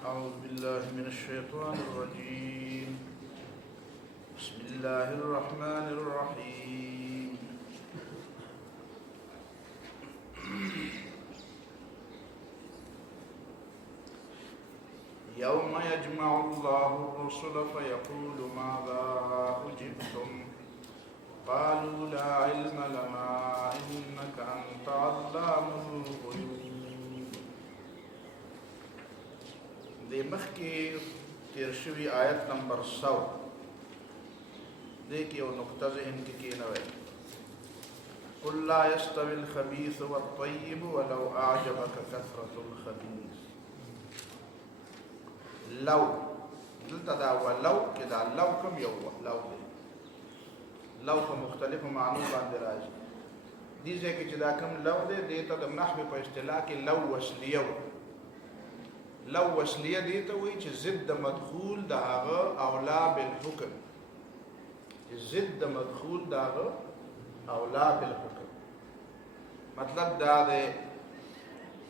أعوذ بالله من الشيطان الرجيم. بسم الله الرحمن الرحيم. يوم يجمع الله الرسل فيقول ماذا أجبتم قالوا لا علم لنا إنك أنت علام الغيوب. دې مخکې تیر شوي آیت نمبر 100 دې کې یو نقطه ذهن کې کېنوي. قل لا يستوي الخبيث والطيب ولو أعجبك كثرة الخبيث. لو دلته دا ولو کې دا لو کوم یو لو دی، لو په مختلفو معنو باندې راځي. دې ځای کې چې دا کوم لو دی دې ته د نحو په اصطلاح کې لو وصلیه وي. لو وصلیه دی ته وایي چې ضد مدخول د هغه اولا بالحکم، چې ضد مدخول د هغه اولا بالحکم. مطلب دا دی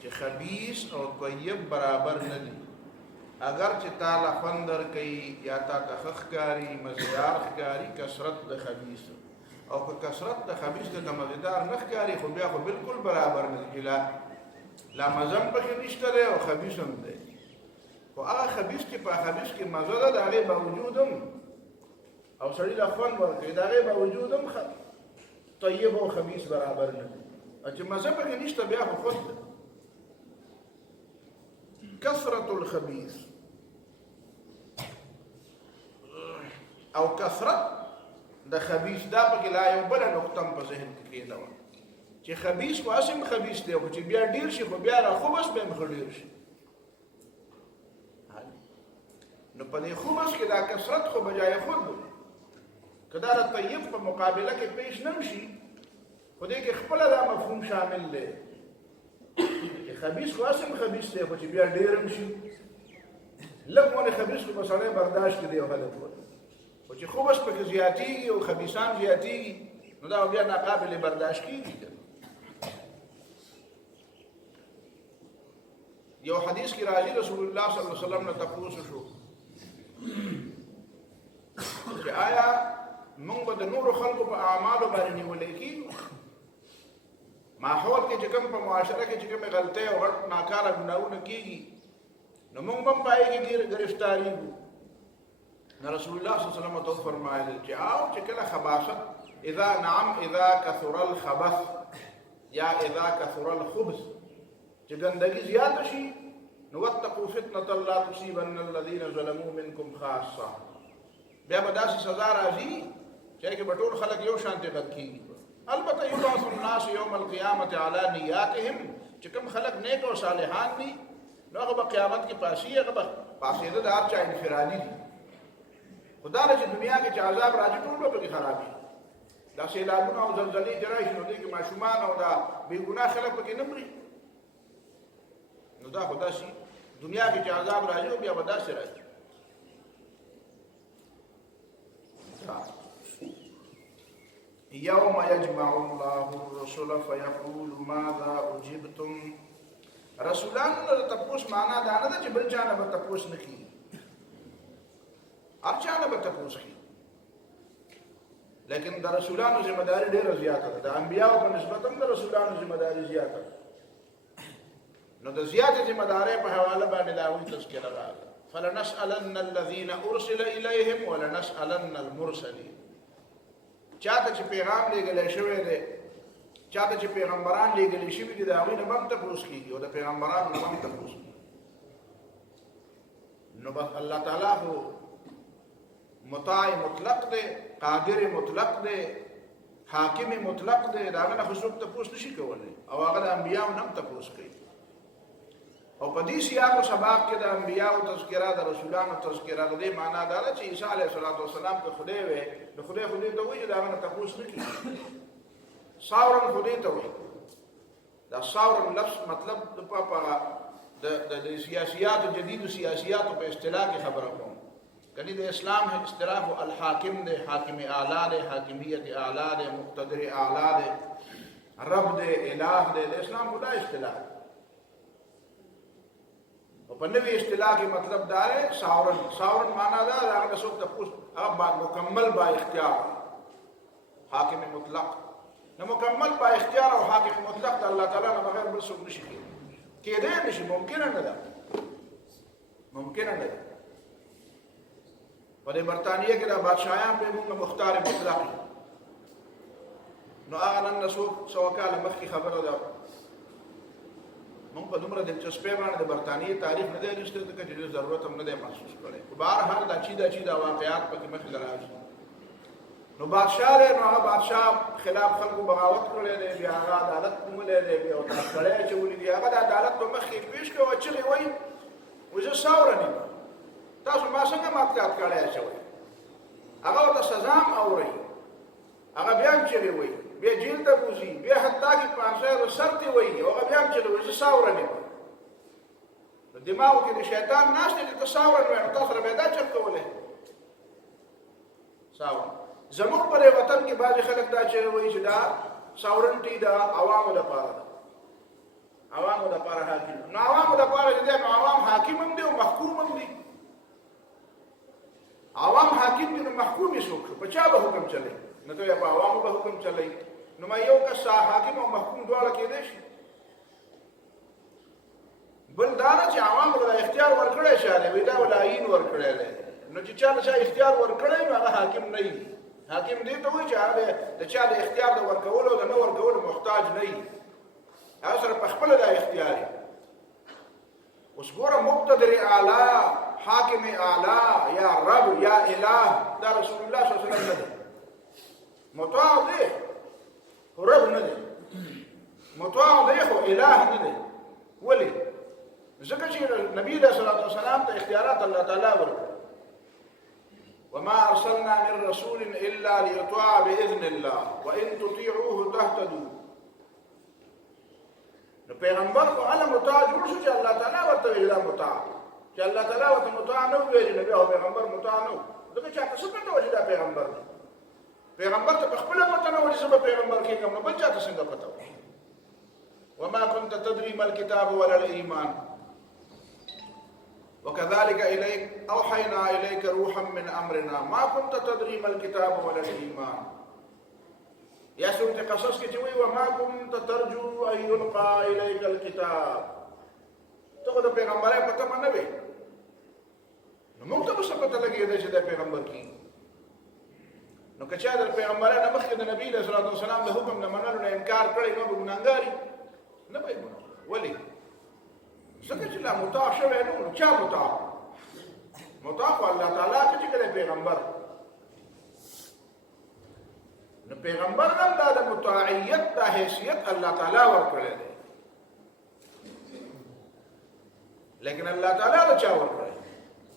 چې خبیث او طیب برابر نه دي. اگر چې تعالی خوندر کوي یا تا ته ښکاري مزیدار ښکاري کثرت د خبیث، او که کثرت د خبیث ته مزیدار نه ښکاري خو بیا خو بالکل برابر نه دي. لا مزم پکې نشته دی او خبیث هم دی. خو هغه خبیث چې په خبیث کې مزه ده د هغې باوجود هم او سړي له خوند ورکوي، د هغې باوجود هم طیب او خبیث برابر نه دي. او چې مزه پکې نشته بیا خو خود ده. کثرت الخبیث او کثرت د خبیث دا پکې لا یو بله نقطه هم په ذهن کې کېده وه چې خبیث خو هسې هم خبیث دی، خو چې بیا ډېر شي خو بیا را خوبس به هم ښه ډېر شي. نو په دې خوبس کې دا کثرت خو بجای خود که دا د طیب په مقابله کې پیش نه شي، خو دې کې خپله دا مفهوم شامل دی چې خبیث خو هسې هم خبیث دی، خو چې بیا ډېر هم شي. لږ ونې خبیث خو به سړی برداشت کړي او هلک ونې، خو چې خوبس پکې زیاتېږي او خبیثان زیاتېږي نو دا بیا ناقابل برداشت کېږي. یو حدیث کې راځي رسول الله صلی الله علیه وسلم نه تپوس شو چې آیا موږ به د نورو خلکو په اعمالو باندې نیولی کېږو؟ ماحول کې چې کوم په معاشره کې چې کومې غلطۍ او غټ ناکاره ګناهونه کېږي نو موږ به هم په هغې کې ګرفتارېږو. نو رسول الله صلی الله علیه وسلم ته وفرمایل چې او چې کله خباثت اذا کثر الخبث یا اذا کثر الخبث چې ګندګي زیاته شي نو واتقوا فتنة لا تصيبن الذين ظلموا منكم خاصة. بیا به داسې سزا راځي چې هغې کې به ټول خلک یو شانتې بد کېږي. البته یبعث الناس یوم القیامة علی نیاتهم، چې کوم خلک نیک او صالحان دي نو هغه به قیامت کې پاسي، هغه به پاسېده د هر چا انفرادي دي. خو دا چې دنیا کې چې عذاب راځي ټول به پکې خراب وي. دا سیلابونه او زلزلې چې راشي نو دې کې ماشومان او دا بېګناه خلک پکې نه مري. نو دا خو داسې دنیا کې چې عذاب راځي او بیا به داسې راځي. یوم یجمع الله الرسل فیقول ماذا اجبتم. رسولانو نه د تپوس معنا دا نه ده چې بل چا نه به تپوس نه کېږي، هر چا نه به تپوس کېږي. لیکن د رسولانو ذمه داري ډېره زیاته ده. د انبیاو په نسبت هم د رسولانو ذمه داري زیاته ده. نو د زیاتې ذمه دارۍ په حواله باندې د هغوی تذکره راغله. فلنسألن الذین ارسل الیهم ولنسألن المرسلین. چاته چې پیغام لیږلی شوی دی، چاته چې پیغمبران لیږلي شوي دي د هغوی نه به هم تپوس کېږي او د پیغمبرانو نه به هم تپوس کېږي. نو بس الله تعالی خو مطاع مطلق دی، قادر مطلق دی، حاکم مطلق دی، د هغه نه خو څوک تپوس نه شي کولی او هغه د انبیاو نه هم تپوس کوي. او په دې سیاق و سباق کې د انبیاو تذکره، د رسولانو تذکره، د دې معنا دا ده چې عیسی علیه السلام که خدای وی نو خدای خو دې ته وایي چې د هغه نه تپوس نه کېږي. ساورن خو دې ته وایي. دا ساورن لفظ مطلب د سیاسیاتو جدیدو سیاسیاتو په اصطلاح کې خبره کوم. کنی د اسلام اصطلاح الحاکم دی، حاکم اعلی دی، حاکمیت اعلی دی، مقتدر اعلی دی، رب دی، الہ دی. د اسلام خدا اصطلاح په نوې اصطلاح کې مطلب دا دی ساورن معنا دا هغه څوک ته پوس هغه مکمل با اختیار حاکم مطلق نو مکمل با اختیار او حاکم مطلق د الله تعالی نه بغیر بل څوک نشي کېدای نشي ممکن نه ده ممکن نه ده په برتانیې کې د بادشاہان په موږ مختار مطلق نو هغه نن سو کاله مخکې خبره ده مونږ په دومره دلچسپۍ باندې د برتانیې تاریخ نه دی لوستی ځکه چې ډېر ضرورت هم نه دی محسوس کړی خو بهرحال دا چې دا واقعات پکې مخې ته راځي نو بادشاه دی نو هغه بادشاه خلاف خلکو بغاوت کړی دی بیا هغه عدالت مولی دی بیا ورته کړی اچولی دي هغه د عدالت په مخ کې پیش کړی او چغې وایي وایي زه ساورن یم تاسو ما څنګه مقطعات کړی اچوئ هغه ورته سزا هم اورئ هغه بیا هم چغې وایي بیا جیل ته بوځي بیا حتی کې 500 سر ته وایي هغه بیا هم چغې وایي زه ساورن یم نو دماغو کې د شیطان ناست دی چې ته ساورن وایې نو تا سره بیا دا چل کولی ساورن زموږ په وطن کې بعضې خلک دا چغې وایي چې دا ساورنټي د عوامو لپاره ده عوامو لپاره حاکم نو عوامو لپاره چې دی نو عوام حاکم هم دی او محکوم هم دی عوام حاکم دي نو محکوم یې څوک په چا به حکم چلی نو ته په عوامو به حکم چلی نو ما یو کس حاکم او محکوم دواړه کېدی شي بل دا نه چې عوامو له اختیار ورکړی شي دی دا ول آیین ورکړی دی نو چې چا له اختیار ورکړی نو هغه حاکم نه وي حاکم دې ته وایي چې هغه د چا د اختیار د ورکولو او د نه ورکولو محتاج نه وي هغه سره په خپله دا اختیار وي اوس ګوره مقتدر اعلی حاکم اعلی یا رب یا اله دا رسول الله صلی الله علیه وسلم مطاع دی خو رب نه دی مطاع دی خو اله نه دی ولې ځکه چې نبی علیه الصلاة والسلام ته اختیارات الله تعالی ورکړي وما ارسلنا من رسول الا ليطاع باذن الله وان تطيعوه تهتدوا نو پیغمبر کو علم مطاع جوړ شو چې الله تعالی ورته ویلا مطاع چې الله تعالی ورته مطاع نه ویل نبی او پیغمبر مطاع نه دغه چا څه پته وځي دا پیغمبر پیغمبر ته خپل پته نه وځي چې پیغمبر کې کوم بل چا ته څنګه پته وما كنت تدري ما الكتاب ولا الايمان وكذلك إليك أوحينا إليك روحا من أمرنا ما كنت تدري ما الكتاب ولا الإيمان يا سورة قصص كتوي وما كنت ترجو أن يلقى إليك الكتاب تقول پیغمبر پتہ من نبی نو موږ ته څه پته لګی دی چې د پیغمبر کی نو کچا د پیغمبر نه مخکې د نبی صلی الله علیه وسلم د حکم نه منلو نه انکار کړی نو ګناګاری نه وایي ولی ځکه چې لا مطاع شوی نو چا مطاع الله تعالی چې کله پیغمبر نو پیغمبر هم دا د مطاعیت د حیثیت الله تعالی ورکړی دی لیکن الله تعالی له چا ورکړی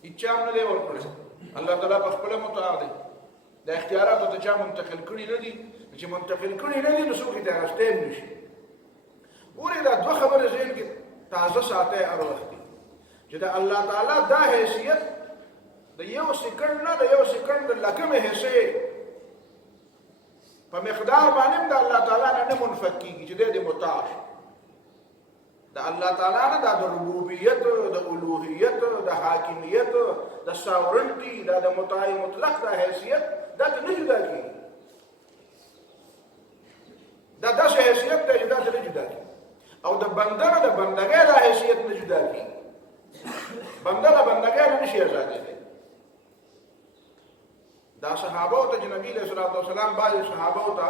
هیڅ هم نه دی ورکړی الله تعالی په خپل مطاع دی د اختیاراتو ته چا منتقل کړي نه دي چې منتقل کړي نه دي نو څوک یې راستې نشي ګورې دا دوه خبرې ذهن کې تازه ساته هر وخت چې د الله تعالی دا حیثیت د یو سکند نه د یو سکند لکمه حصے په مقدار باندې د الله تعالی نه منفک کیږي چې د مطاع د الله تعالی نه د ربوبیت د الوهیت د حاکمیت د ساورنټي د مطاع مطلق د حیثیت دا نه جدا کیږي دا داسې حیثیت ته جدا نه جدا کیږي او د بنده د بندګۍ د حیثیت نه جدا کیږي بنده د بندګۍ نه نشي آزادېدلی دا صحابه ته چې نبی علیه الصلاة والسلام بعضې صحابه ته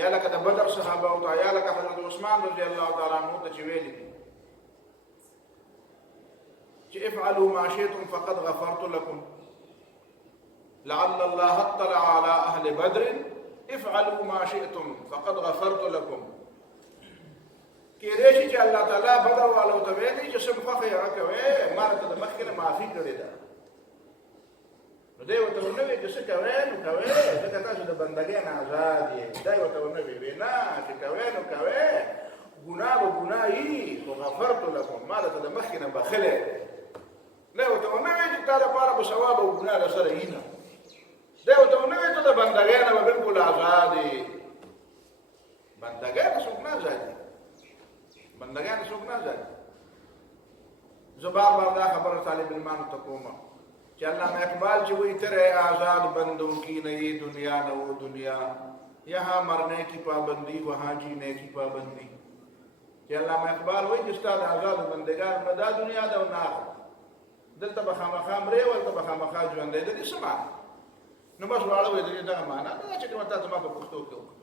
یا لکه د بدر صحابه ته یا لکه حضرت عثمان رضی الله تعالی عنه ته چې ویلي چې افعلوا ما شئتم فقد غفرت لكم لعل الله اطلع على اهل بدر افعلوا ما شئتم فقد غفرت لكم کېدای شي چې الله تعالی بدر والو ته ویلي چې څه خوښه یې راکوئ ما ته د مخکې نه معافي کړې ده نو دی ورته ونه ویل چې څه کوئ نو کوئ ځکه تاسو د بندګۍ نه ازاد یې دی ورته ونه ویل نه چې کوئ نو کوئ ګناه به ګناه وي خو غفرت لکم ما ته د مخکې نه بخلی دی ورته ونه ویل چې تا لپاره به ثواب او ګناه درسره وي نه دی ورته ونه ویل چې د بندګۍ نه به بلکل ازاد یې بندګۍ نه څوک نه ازاد بندگان څوک نه ځي زه بار بار دا خبره طالب علمانو ته کوم چې علامه اقبال چې وایي تیرے آزاد بندوں کی نئی دنیا نہ وہ دنیا یہاں مرنے کی پابندی وہاں جینے کی پابندی چې علامه اقبال وایي چې ستا د آزادو بندګانو نه دا دنیا ده او نه دلته به خامخا مرې ولته به خامخا ژوندی د دې څه معنی نو بس واړه وایي د دې دغه معنا دا چې کومه تاسو ما په پښتو کې وکړه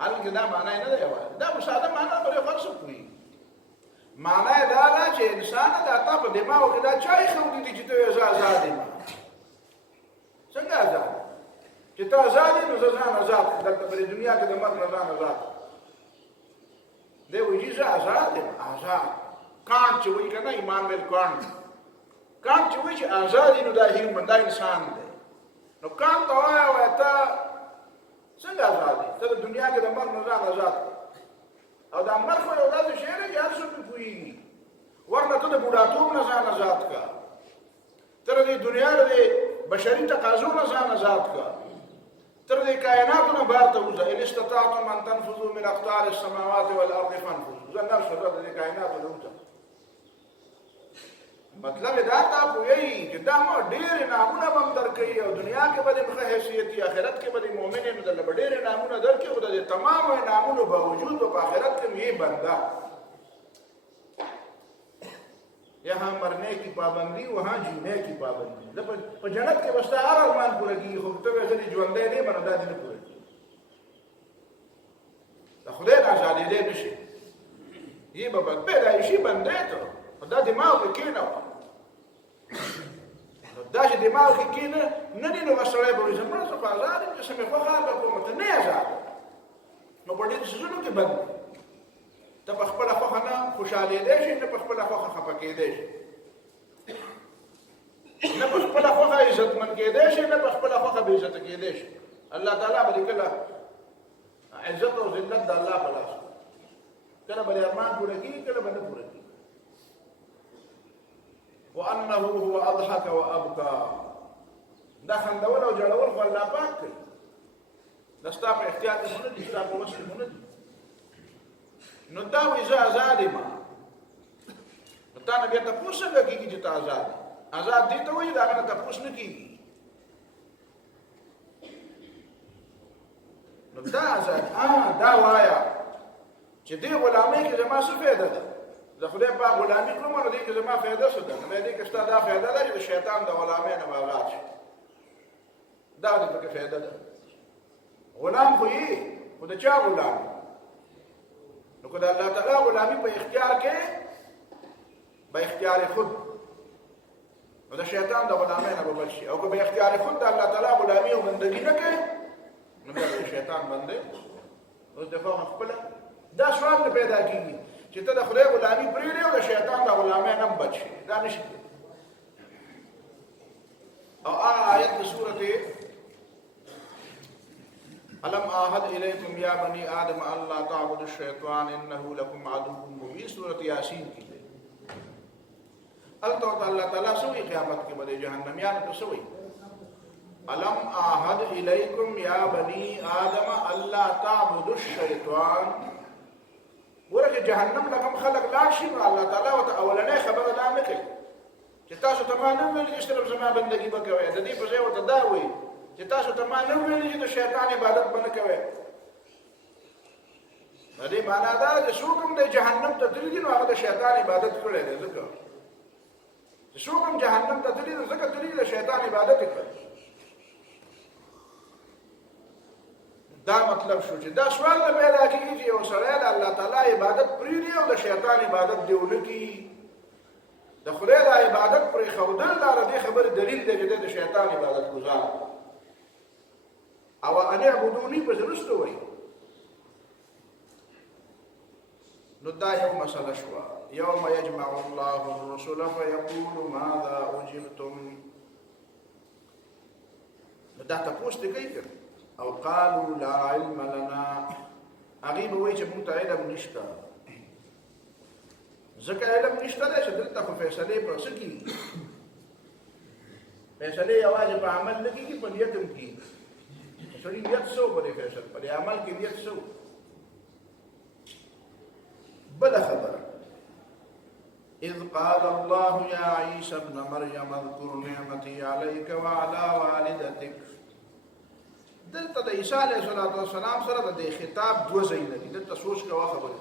حالانکه دا معنا یې نه دی یوازې دا به ساده معنا پر یو هر څوک پوهېږي معنا یې دا ده چې انسان دا تا په دماغو کې دا چا ایښودي دي چې ته وایې زه ازاد یم څنګه ازاد چې ته ازاد یې نو زه ځان ازاد دلته په دې دنیا کې د مرګ نه ځان ازاد دی وایي زه ازاد یم ازاد کانټ چې وایي که نه ایمانویل کانټ چې وایي چې ازاد یې نو دا هیومن دا انسان دی نو کانټ ته وایه ته څنګه ازاد یې ته د دنیا کې د مرګ نه ځان ازاد او دا مرګ خو یو داسې شی دی چې هر څوک پرې پوهېږي ورنه ته د بوډاتوب نه ځان ازاد کړه ته د دې دنیا د بشري تقاضو نه ځان ازاد کړه ته د کائناتو نه بهر ته وځه ان استطعتم ان تنفذوا من اقطار السماوات والارض فانفذوا زه نر شو د دې کائناتو نه وځه مطلب دا تا پوهېږي چې دا ما ډېرې نامونه به هم درکوي او دنیا کې به دې ښه حیثیت وي آخرت کې به دې مؤمن یې نو درله به ډېرې نامونه درکړي خو د دې تمامو نامونو باوجود به په آخرت کې یې بنده یہاں مرنے کی پابندی وہاں جینے کی پابندی په جنت کې به ستا هر ارمان پوره کېږي خو ته وایې زه دې ژوندی نه یم نو دا دې نه پوره کېږي د خدای نه ازادېدی نه شي یې به پیدا شي بندی ته دا دماغ کې کېنوه نو دا چې دماغ کې کېنه نه دي نو به سړی به وایي زه مړه زه خو ازاد یم چې څه مې خوښه هغه کوم ته نه یې ازاد نو په ډېرو څیزونو کې بند دی ته په خپله خوښه نه خوشحالېدی شي نه په خپله خوښه خفه کېدی شي نه په خپله خوښه عزتمند کېدی شي نه په خپله خوښه بې عزته کېدی شي الله تعالی به دې کله عزت او ذلت د الله په لاس کله به دې ارمان پوره کېږي کله به نه پوره کېږي وانه هو اضحك وابكى دا خندول او جړول خو الله پاک کوي دا ستا په اختیار کې نه دي ستا په وس کې نه دي نو دا وایي زه ازاد یم نو تا نه بیا تپوس څنګه کېږي چې ته ازاد یې ازاد دې ته وایي د هغه نه تپوس نه کېږي نو دا ازاد دا وایه چې دې غلامۍ کې زما څه فایده ده زه خدای پاک غلامي کړم نو دې کې زما فایده څه ده نو دې کې ستا دا فایده ده چې د شیطان د غلامۍ نه به آزاد شي دا دې پکې فایده ده غلام خو یې خو د چا غلام نو که د الله تعالی غلامي په اختیار کې به اختیار خود نو د شیطان د غلامۍ نه به بچ شي او که به اختیار خود د الله تعالی غلامي او بندګي نه کوي نو بیا د شیطان بندې اوس دفاع خپله دا سوال نه پیدا کېږي چې ته د خدای غلامي پرېږدې او د شیطان د غلامۍ نه هم بچ شي دا نه شي او هغه آیت د سورت الم آهد الیکم یا بنی آدم اللہ تعبدوا الشیطان انه لکم عدو مبین سورت یاسین کی ده البته الله تعالی سوی قیامت کې بده جهنميان ته سوی الم آهد الیکم یا بنی آدم اللہ تعبدوا الشیطان ورته جهنم لکم خلق لا شي نو الله تعالی وت اولنې خبره دا نه کوي چې تاسو ته ما نه ویل چې صرف زما بندګي وکوي د دې په ځای وته دا وایي چې تاسو ته ما نه ویل چې د شیطان عبادت باندې کوي د دې معنا دا چې څوک هم د جهنم ته تللی نو هغه د شیطان عبادت کړی دی ځکه چې څوک هم جهنم ته تللی نو ځکه تللی د شیطان عبادت کوي دا مطلب شو چې دا سوال نه پیدا کېږي چې یو سړی د الله تعالی عبادت پرېږدي او د شیطان عبادت دی ونه کړي د خدای د عبادت پرې ښودل دا د دې خبرې دلیل دی چې د شیطان عبادت ګزار او ان اعبدوني په درسته وایي نو دا یو مسله شوه یوم یجمع الله الرسل فیقول ماذا اجبتم نو دا تپوس دی کوي او قالوا لا علم لنا هغې به وایي چې موږ ته علم نشته ځکه علم نشته دی چې دلته خو فیصلې په څه کېږي فیصلې یوازې په عمل نه کېږي په نیت هم کېږي سړي نیت څه و په دې فیصل په دې عمل کې نیت څه و بله خبره اذ قال الله يا عيسى ابن مريم اذكر نعمتي عليك وعلى والدتك. دلته د عیسی علیه السلام سره د خطاب دوه ځایونه دي. دلته سوچ کوه خبره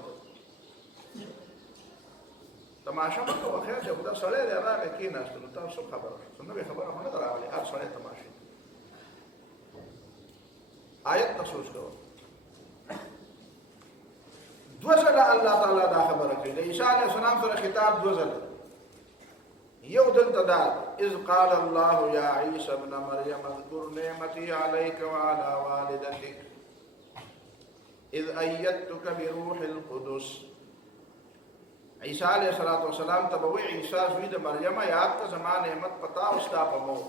تماشا مه کوه. خیر چې دا سړی دی راغی کېناست نو تاسو خبره نوې خبره خو نه ده راغلې. هر سړی تماشې آیت ته سوچ کوه. دوه ځله الله تعالی دا خبره کوي. د عیسی علیه السلام سره خطاب دوه ځله. یو دلته دا اذ قال الله يا عيسى ابن مريم اذكر نعمتي عليك وعلى والدتك اذ ايدتك بروح القدس. عیسی علیه السلام ته به وایي عیسی زوی د مریم یاد ته زما نعمت پتا او ستا په مور.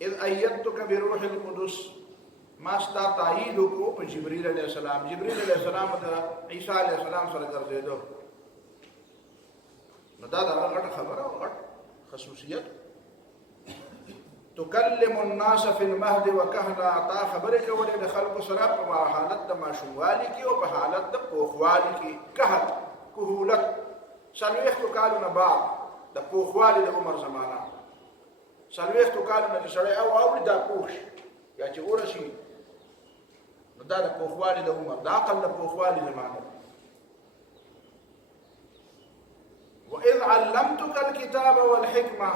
اذ ايدتك بروح القدس ما ستا تایید وکړو په جبرئیل علیه السلام. جبرئیل علیه السلام د عیسی علیه السلام سره ګرځېدو. نو دا دغه غټه خبره او غټ خصوصیت. تکلم الناس فی المهد وکهلا. تا خبرې کولې د خلکو سره په حالت د ماشوموالي کې او په حالت د پوخوالي کې. کهل کهولت 40 کالونه بعد د پوخوالي د عمر زمانه. 40 کالونه چې سړی او دا پوخ یا چې ورشي نو دا د پوخوالي د عمر د عقل د پوخوالي زمانه. وَإِذْ عَلَّمْتُكَ الْكِتَابَ وَالْحِكْمَةَ.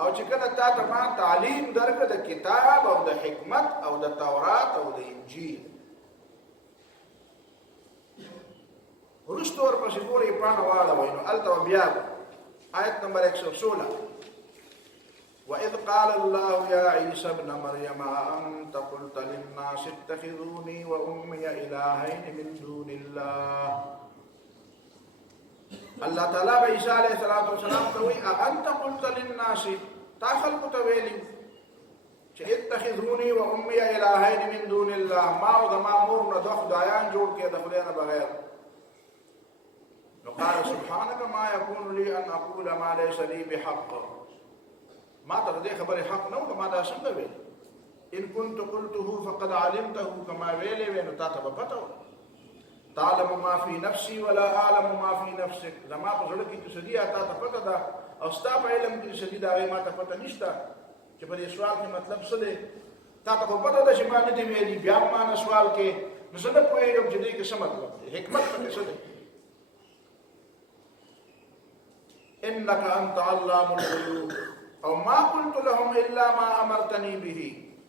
او چې کله تا ته ما تعلیم درکړه د کتاب او د حکمت او د تورات او د انجیل. وروسته ورپسې ګورئ پاڼه واړوئ نو هلته بیا آیت نمبر 116 وَإِذْ قَالَ اللَّهُ يَا عِيسَى ابْنَ مَرْيَمَ أَأَنْتَ قُلْتَ لِلنَّاسِ اتَّخِذُونِي وَأُمِّيَ إِلَٰهَيْنِ مِن دُونِ اللَّهِ. الله تعالی به عیسی علیه السلام ته وایي أأنت قلت للناس. تا خلکو ته ویلي چې اتخذوني وأمي إلهين من دون الله. ما او د ما مور نه دوه خدایان جوړ کړي د خدای نه بغیر. نو قال سبحانك ما يكون لي أن أقول ما ليس لي بحق. ما ته دې خبره حق نه و ما دا څنګه ویل. إن كنت قلته فقد علمته. کما ویلې وې نو تا ته به پته و. تعلم ما في نفسي ولا اعلم ما في نفسك. زما په زړه کې څه دي تا ته پته ده او ستا په علم کې څه دي دا ما ته پته نشته چې په دې سوال کې مطلب څه دی. تا ته خو پته ده چې ما نه دی ویلي بیا ما نه سوال کې نو زه نه پوهېږم چې دې کې څه مطلب دی. حکمت پکې څه دی. انك انت علام الغيوب او ما قلت لهم الا ما امرتني به.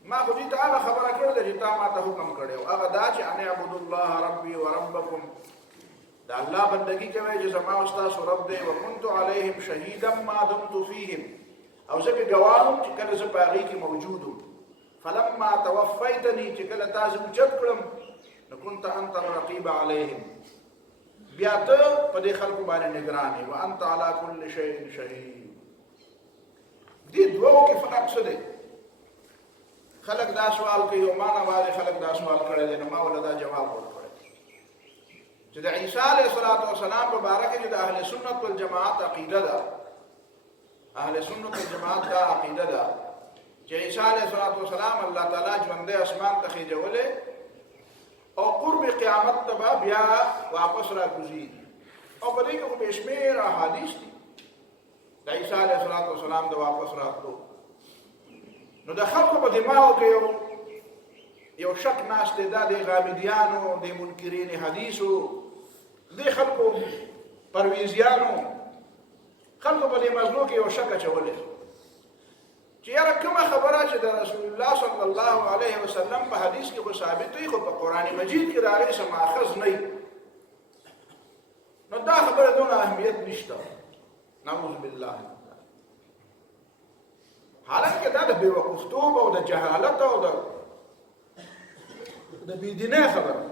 ما خو دې ته هغه خبره کړې چې تا ما ته حکم کړی او هغه دا چې ان اعبدوا الله ربي وربكم. دا الله بندگی کوي چې زما او ستاسو رب دی. وكنت عليهم شهيدا ما دمت فيهم. او زه به ګواه وم چې کله زه په هغې کې موجود وم. فلما توفیتني چې کله تا زه اوچت کړم نو كنت انت الرقیب عليهم. بیا ته په دې خلکو باندې نګران یې. وانت على كل شيء شهید. دې دوو کې فرق څه دی؟ خلق دا سوال کوي او ما نه باندې خلق دا سوال کړی دی نو ما ولا دا جواب ورکړی چې د عیسی علیه السلام په باره کې د اهل سنت والجماعت عقیده ده. اهل سنت والجماعت دا عقیده ده چې عیسی علیه السلام الله تعالی ژوندی اسمان ته خېجولی او قرب قیامت ته به بیا واپس راکوزي. او په دې کې خو بې شمېره احادیث دي د عیسی علیه السلام د واپس راتلو. نو د خلکو په دماغو کې یو شک ناست دی. دا د غامدیانو د منکرین حدیثو د خلکو پرویزیانو خلکو په دې مضمون کې یو شک اچولی چې یاره کومه خبره چې د رسول الله صلی الله علیه وسلم په حدیث کې خو ثابت وي خو په قرآن مجید کې د هغې څه ماخذ نه وي نو دا خبره دونه اهمیت نشته. نعوذ بالله. حالانکه دا د بېوقوفتوب او د جهالت او د بېدینۍ خبره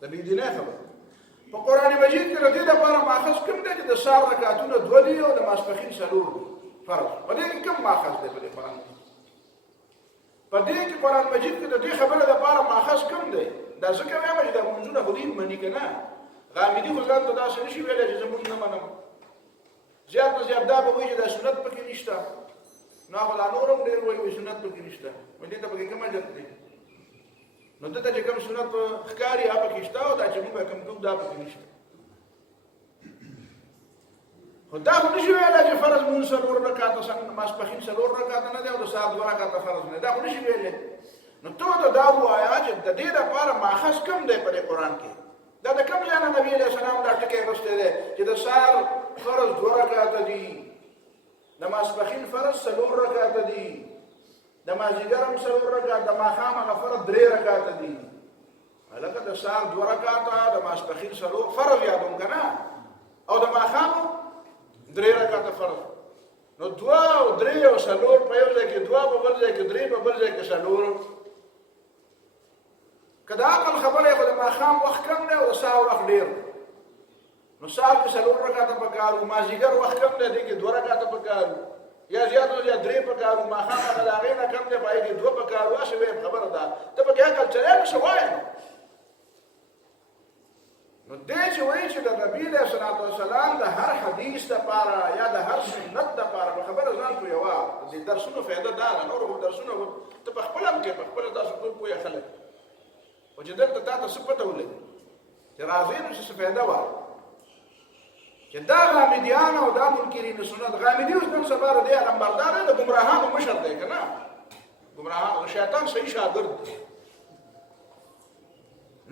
د بېدینۍ خبره. په قرآن مجید کې د دې لپاره ماخذ کوم دی چې د سهار رکعتونه 2 دي او د ماسپښین 4 دي فرض. په دې کې کوم ماخذ دی په دې قرآن کې؟ په دې کې قرآن مجید کې د دې خبره لپاره ماخذ کوم دی؟ دا ځکه وایم چې دا منځونه خو دې مني که نه. غامدي خو ځان ته داسې نشي ویلی چې زه مونږ نه منم. زیات نه زیات دا به وایي چې دا سنت پکې نشته. نو هغه لا نور هم ډېر وایي سنت پکې نشته. وایي دې ته پکې کوم اجر دی؟ نو دته چې کوم سنت ښکاري هغه پکې شته او دا چې موږ کوم کوو دا پکې نشته. خو دا خو نشي ویلی چې فرض مونځ 4 رکعاته ماسپښین 4 رکعاته نه دی او د سهار 2 رکعاته فرض نه، دا خو نشي ویلی. نو ته دا ووایه چې د دې دپاره ماخذ کم دی په دې قرآن کې؟ دا د کوم ځای نه نبي علیه السلام دا ټکی اخیستی دی چې د سهار فرض 2 رکعاته دي، د ماسپښین فرض 4 رکعاته دي، د مازدیګر هم 4 رکعاته، د ماښام هغه فرض 3 رکعاته دي. هلکه د سهار 2 رکعاته، د ماسپښین 4 فرض یادوم که نه، او د ماښام 3 رکعاته فرض. نو 2 او 3 او 4 په یو ځای کې، 2 په بل ځای کې، 3 په بل ځای کې 4. که د عقل خبره خو د ماښام وخت کم دی او د سهار وخت ډېر، نو سهار کې 4 رکعاته پکار وو، مازدیګر وخت کم دی، دې کې 2 رکعاته پکار وو، یا زیات او زیات 3 پکار وو، ماښام هغه د هغې نه کم دی، په هغې کې 2 پکار وو. هسې ویم خبره ده، ته پکې عقل چلی نو څه وایې نو. نو دې چې وایي چې د نبي علیه الصلاة والسلام د هر حدیث دپاره یا د هر سنت دپاره په خبره ځان پوهوه. د دې درسونو فایده دا ده، نور خو درسونه ته په خپله هم کوې، په خپله تاسو ټول پوهه خلک، خو چې دلته تا ته څه پته ولګي چې راځئ نو چې څه فایده وه چې دا غامدیان او دا منکرین سنت. غامدي اوس نن سبا د دې علمبردار دی، د ګمراهانو مشر دی که نه، ګمراهانو شیطان صحیح شاګرد دی.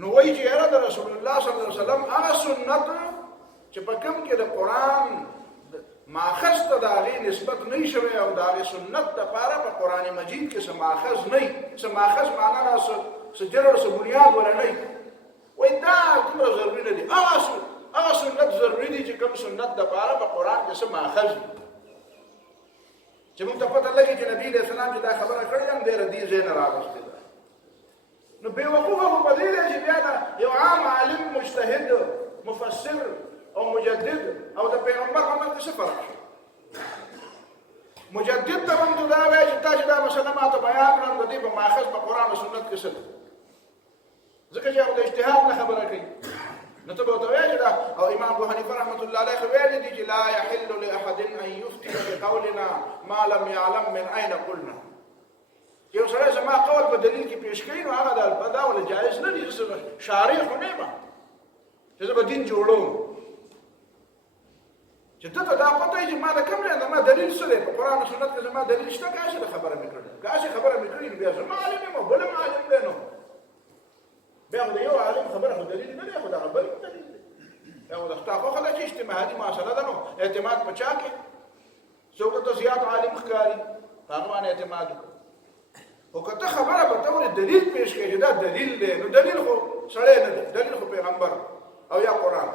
نو وایي چې یاره د رسول الله صلی الله علیه وسلم هغه سنت چې په کوم کې د قرآن ماخذ ته د هغې نسبت نه شوی او د هغې سنت دپاره په قرآن مجید کې څه ماخذ نه، څه ماخذ معنا دا څه جرړ څه بنیاد ولا نه، وایي دا دومره ضروري نه دي. هغه سنت ضروري دي چې کوم سنت دپاره په قرآن کې څه ماخذ وي، چې موږ ته پته لګي چې نبي علیه السلام چې دا خبره کړې هم دی د دې ځای نه راغوستې ده. نو بېوقوفه خو په دې دی چې بیا د یو عام عالم مجتهد مفسر او مجدد او د پیغمبر په منځ کې څه فرق شو؟ مجدد ته هم دا وایي چې تا چې دا مسله ماته بیان کړم د دې په ماخذ په قرآن او سنت کې څه ده، ځکه چې هغه د اجتهاد نه خبره کوي. نو ته به ورته وایې چې دا، او امام ابو حنیفه رحمة الله علیه ویلي دي چې لا یحل لاحد ان یفتي بقولنا ما لم یعلم من این قلنا. یو سړی زما قول په دلیل کې پیش کوي نو هغه دا ولې جایز نه دي، زه شارع خو نه یم چې زه به دین جوړوم. چې ته ته دا پته وي چې ما د کوم ځای زما دلیل څه دی په قرآن او سنت کې، زما دلیل شته، که هسې خبره مې کړې، که هسې خبره مې کړې نو بیا زما عالم یم او بل هم عالم دی، نو بیا خو د یو عالم خبره خو دلیل نه دی، خو د هغه بل دلیل دی. بیا خو د ستا خوښه ده چې اجتماعي مسله ده، نو اعتماد په چا کې؟ څوک ته زیات عالم ښکاري هغه باندې اعتماد وکړه. خو که ته خبره به ته ولې دلیل پیش کړې چې دا دلیل دی، نو دلیل خو سړی نه دی، دلیل خو پیغمبر او یا قرآن.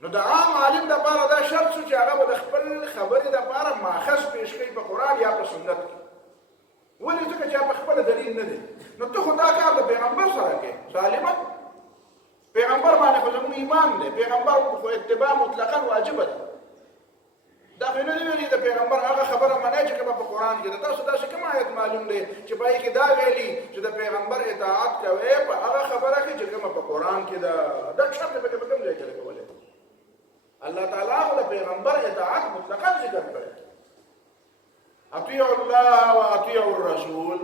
نو د عام عالم دپاره دا شرط شو چې هغه به د خپل خبرې دپاره ماخذ پیش کړي په قرآن یا په سنت کې. ولې؟ ځکه چې په خپله دلیل نه دی. نو ته خو دا کار د پیغمبر سره کوې ظالمه. پیغمبر باندې خو زموږ ایمان دی، پیغمبر خو اتباع مطلقا واجبه ده. دا خو نه دی ویلي د پیغمبر هغه خبره منئ چې کومه په قرآن کې ده. تاسو داسې کوم آیت معلوم دی چې په هغې کې دا ویلي چې د پیغمبر اطاعت کوئ په هغه خبره کې چې کومه په قرآن کې ده؟ دا شرط پکې په کوم ځای کې لګولی؟ الله تعالی خو د پیغمبر اطاعت مطلقا ذکر کړی، اطیعوا الله واطیعوا الرسول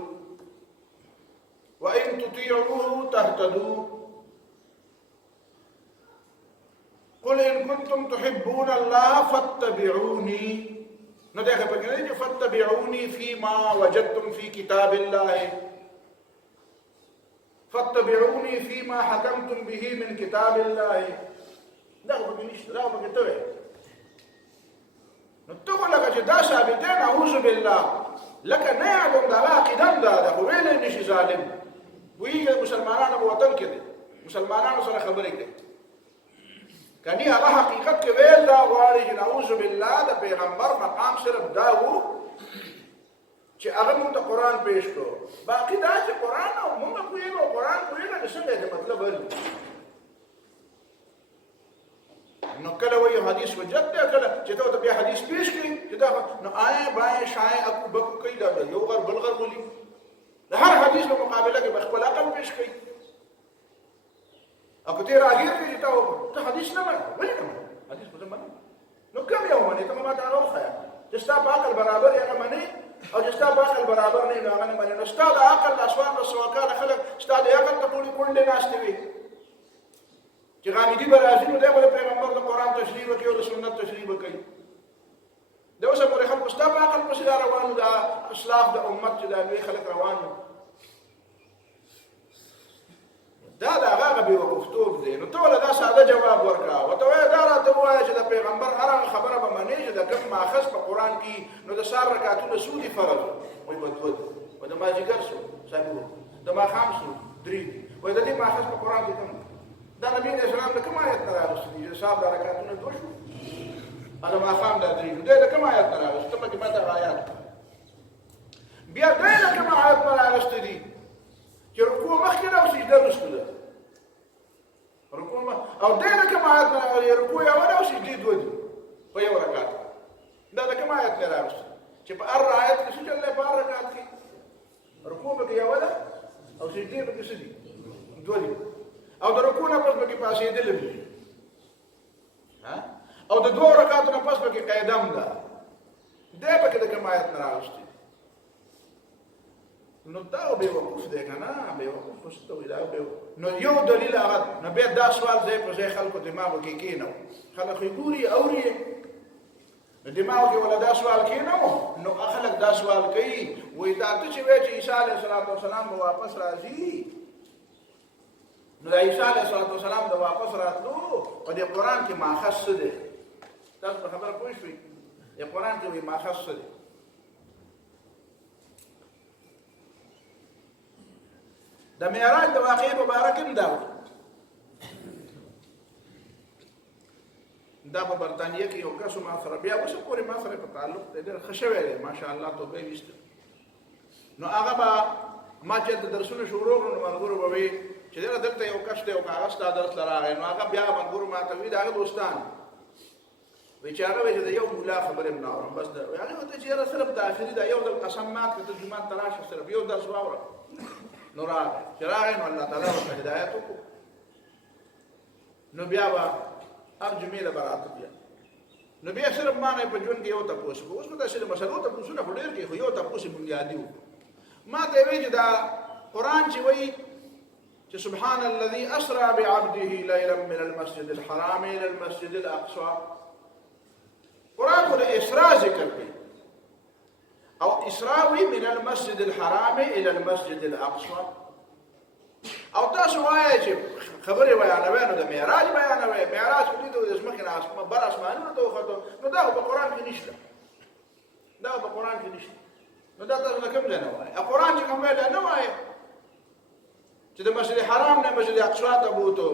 وان تطیعوه تهتدوا قل ان كنتم تحبون الله فاتبعوني. نو دغه په کې نه چې فاتبعوني فيما وجدتم في كتاب الله، فاتبعوني فيما حكمتم به من كتاب الله. دا خو پکې نشته، دا خو پکې ته وایې. نو ته خو لکه چې دا ثابت دی، نعوذ بالله، لکه نه یادوم د هغه عقیده هم دا ده، خو ویلی نه شي ظالم. پوهېږي د مسلمانانو په وطن کې دی، مسلمانانو سره خبرې کوي، کني هغه حقیقت کې ویل دا غواړي چې نعوذ بالله د پیغمبر مقام صرف دا و چې هغه موږ ته قرآن پیش کړو، باقي دا چې قرآن او موږ پوهېږو او قرآن پوهېږه د څه دی مطلب ولې. نو کله وایي حدیث حجت دی، کله چې ته ورته بیا حدیث پیش کړي چې دا نو آئیں بائیں شائیں اکو بکو کوي، دا یو غر بل غر ولي، د هر حدیث په مقابله کې به خپل عقل پیش کړي. او که ته راګیر کړي چې ته حدیث نه منې، ولې نه منې؟ حدیث خو زه منم. نو کوم یو منې؟ ته ما ته هغه وښیه چې ستا په عقل برابر یې هغه منې، او چې ستا په عقل برابر نه وي نو هغه نه منې. نو ستا د عقل د څوارلس سوه کاله خلک ستا د عقل ته پورې کونډې ناستې وي چې غامدي به راځي نو دی به د پیغمبر د قرآن تشریح وکړي او د سنت تشریح وکړي. د اوسه پورې خلکو ستا په عقل پسې روانو، دا اسلاف د امت چې دا لوی خلک روانو، دا د هغه بېوقوفتوب دی. نو ته ولې دا ساده جواب ورکړه، ورته وایه دا راته ووایه چې د پیغمبر هر هغه خبره به منې چې د کوم ماخذ په قرآن کې. نو د سهار رکعتونه څو دي فرض؟ وایي به 2 دي. وایي د مازدیګر څو؟ 4. د ماښام څو؟ 3 دي. وایي د دې ماخذ په قرآن کې کوم؟ دا نبي علیه السلام د کوم آیت نه راغوستي دي؟ د سهار د رکعتونه 2 شو او د ماښام دا 3 شو. دی د کوم آیت نه راغوستي؟ ته پکې ماته آیات بیا دی د کوم آیت نه راغوستي دي چې رکوع مخکې ده او سجده وروسته ده؟ رکوع او دی د کوم آیت نه راغلي رکوع یوه ده او سجدې 2 دي په یو رکعت؟ دا د کوم آیت نه راغوستي چې په هر آیت کې څه چل دی؟ په هر رکعت کې رکوع پکې یوه ده او سجدې پکې څه دي؟ 2 دي. او د رکوع نه پس پکې پاسېدل دي، او د 2 رکعاتو نه پس پکې قیدم ده. دی پکې د کوم آیت نه راغوستي؟ نو دا بېوقوف دی که نه؟ بېوقوف خو څه ته وایي؟ دا نو یو دلیل هغه. نو بیا دا سوال ځای په ځای خلکو دماغو کې کېنو، خلک یې ګوري اوري، نو دماغو کې ولا دا سوال کېنو. نو خلک دا سوال کوي، وایي دا ته چې وایې چې عیسی علیه السلام به واپس راځي، نو د عیسی علیه السلام د واپس راتلو په دې قرآن کې ماخذ څه دی؟ تاسو په خبره پوه شوئ؟ دې قرآن کې وایي ماخذ څه دی؟ د معراج د واقعې په باره کې هم دا وایي. دا په برطانیه کې یو کس ما سره بیا اوسه پورې ما سره په تعلق دی، ډېر ښه شوی دی ماشاءالله، توبه یې ویسته. نو هغه به ما چې د درسونه شروع کړو نو ملګرو به وایي چې دلته یو کس دی، یو کاغذ ستا درس له راغی. نو هغه بیا ملګرو ما ته وایي د هغه دوستان وایي چې هغه وایي چې د یو مولا خبرې هم نه اورم، بس هغې ورته چې یاره صرف د آخري دا یو ځل قسم مات کړه، ته جومات ته راشه صرف یو درس واوره. نو راغی چې راغی نو الله تعالی ورته هدایت وکړو. نو بیا به هر جمعې له به راته بیا نو بیا صرف ما نه په ژوند کې یو تپوس وکړو. اوس به داسې د مسلو تپوسونه خو ډېر کوي، خو یو تپوس یې بنیادي وکړو. ما ته یې وایي چې دا قرآن چې وایي چې سبحان الذي اسرى بعبده ليلا من المسجد الحرام الى المسجد الاقصى، قرآن خو د اسراء ذکر کوي، او اسراء وی من المسجد الحرام الى المسجد الاقصى. او تاسو وایئ چې خبرې بیانوي نو د معراج بیانوي. معراج خو دې ته د ځمکې نه بر اسمانونو ته وختو، نو دا خو په قرآن کې نشته، دا په قرآن کې نشته. نو دا تاسو له کوم ځای نه وایئ؟ قرآن چې کوم وایي نه وایي چې د مسجد حرام نه مسجد اقصی ته بوتو،